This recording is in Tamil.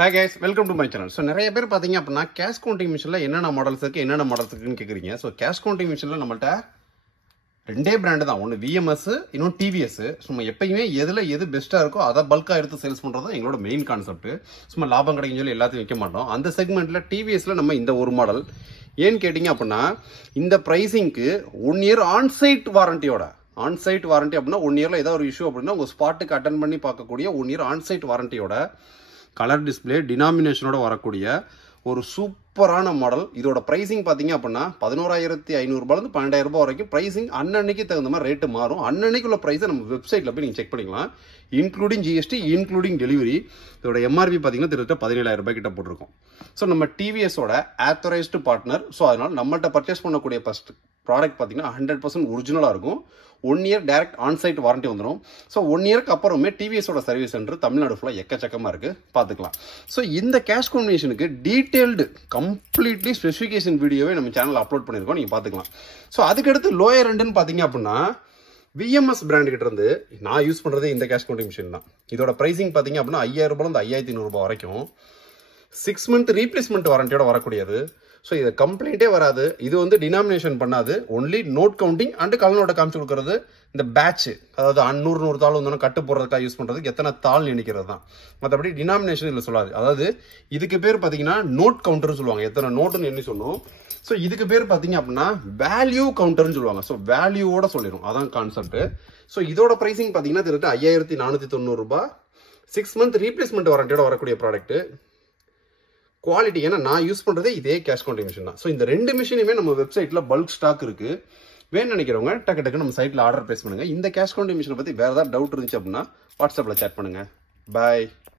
Hi guys, welcome to my channel. So நிறைய பேர் பாத்தீங்க அப்படினா cash counting machineல என்னென்ன மாடல்ஸ் இருக்கு என்னென்ன மாடல்ஸ் இருக்குன்னு கேக்குறீங்க. So cash counting machineல நம்மள்ட்ட ரெண்டே பிராண்ட் தான். ஒன்னு VMS இன்னொரு TVS. சும்மா எப்பயுமே எது பெஸ்டா இருக்கோ அத பல்கா எடுத்து சேல்ஸ் பண்றது தான் எங்களோட மெயின் கான்செப்ட். சும்மா லாபம் கிடைக்கும்னு சொல்லி எல்லாத்தையும் விக்க மாட்டோம். அந்த செக்மெண்ட்ல TVSல நம்ம இந்த ஒரு மாடல் ஏன் கேட்டிங்க அப்படினா இந்த பிரைசிங்க்கு 1 இயர் ஆன் சைட் வாரண்டியோட ஆன்-சைட் வாரண்டி அப்படின்னா 1 இயர்ல ஏதாவது ஒரு இஷ்யூ அப்படின்னா உங்க ஸ்பாட்டுக்கு அட்டென்ட் பண்ணி பார்க்கக்கூடிய 1 இயர் ஆன்-சைட் வாரண்டியோட கலர் டிஸ்பிளே டினாமினேஷனோட வரக்கூடிய ஒரு சூப்பரான மாடல். இதோட பிரைசிங் பார்த்தீங்க அப்படின்னா 11,500 ரூபாயிலிருந்து 12,000 ரூபாய் வரைக்கும் பிரைசிங் அன்னன்னைக்கு தகுந்த மாதிரி ரேட்டு மாறும். அன்னன்னைக்குள்ள பிரைஸை நம்ம வெப்சைட்ல போய் நீங்க செக் பண்ணிக்கலாம். Including GST including delivery. இதோட MRP பார்த்தீங்கன்னா கிட்டத்தட்ட 17,000 ரூபாய் கிட்ட போட்டிருக்கோம். ஸோ நம்ம டிவிஎஸோட ஆத்தரைஸ்டு பார்ட்னர். ஸோ அதனால நம்மள்ட்ட பர்ச்சேஸ் பண்ணக்கூடிய ஃபர்ஸ்ட் ப்ராடக்ட் பார்த்தீங்கன்னா 100% ஒரிஜினலாக இருக்கும். 1 இயர் டைரக்ட் ஆன்-சைட் வாரண்டி வந்துடும். ஸோ 1 இயருக்கு அப்புறமே டிவிஎஸோட சர்வீஸ் சென்டர் தமிழ்நாடு ஃபுல்லாக எக்கச்சக்கமாக இருக்குது, பார்த்துக்கலாம். ஸோ இந்த கேஷ் காம்பினேஷனுக்கு டீட்டெயில்டு கம்ப்ளீட்லி ஸ்பெசிஃபிகேஷன் வீடியோவே நம்ம சேனலில் அப்லோட் பண்ணியிருக்கோம், நீங்கள் பார்த்துக்கலாம். ஸோ அதுக்கடுத்து லோயர் எண்டுன்னு பார்த்தீங்க அப்படின்னா VMS பிராண்ட் கிட்ட இருந்து நான் யூஸ் பண்ணுறது இந்த கேஷ் கவுண்டிங் மிஷின் தான். இதோட பிரைசிங் பார்த்தீங்க அப்படின்னா 5,000 ரூபாயிலிருந்து 5,500 ரூபாய் வரைக்கும் 6 மந்த் ரீப்ளேஸ்மெண்ட் வாரண்டியோட வரக்கூடியது. ஸோ இதை கம்ப்ளைண்டே வராது. இது வந்து டினாமினேஷன் பண்ணாது. ஒன்லி நோட் கவுண்டிங் அண்ட் கலனோட காமிச்சு கொடுக்கறது. இந்த பேட்ச், அதாவது 100 தாள் வந்து கட்டு போடுறதுக்காக யூஸ் பண்றதுக்கு எத்தனை தாள் நினைக்கிறது தான். மற்றபடி டினாமினேஷன் இல்லை சொல்லாது. அதாவது இதுக்கு பேர் பார்த்தீங்கன்னா நோட் கவுண்டர்னு சொல்லுவாங்க. எத்தனை நோட்டுன்னு எண்ணி சொன்னோம். ஸோ இதுக்கு பேர் பார்த்தீங்க அப்படின்னா வேல்யூ கவுண்டர்னு சொல்லுவாங்க. ஸோ வேல்யூவோட சொல்லிடும், அதான் கான்செப்ட். ஸோ இதோட பிரைசிங் பார்த்தீங்கன்னா கிட்டத்தட்ட 5,490 ரூபாய். 6 மந்த் ரீப்ளேஸ்மெண்ட் வாரண்டியோட வரக்கூடிய ப்ராடக்ட். குவாலிட்டி, ஏன்னா நான் யூஸ் பண்றதே இதே கேஷ் கவுண்டிங் மிஷின் தான். ஸோ இந்த ரெண்டு மிஷினுமே நம்ம வெப்சைட்ல பல்க் ஸ்டாக் இருக்கு. வேணும்னு நினைக்கிறவங்க டக்கு நம்ம சைட்ல ஆர்டர் பிளேஸ் பண்ணுங்க. இந்த கேஷ் கவுண்டிங் மிஷினை பத்தி வேற ஏதாவது டவுட் இருந்துச்சு அப்படின்னா வாட்ஸ்அப்ல சேட் பண்ணுங்க. பாய்.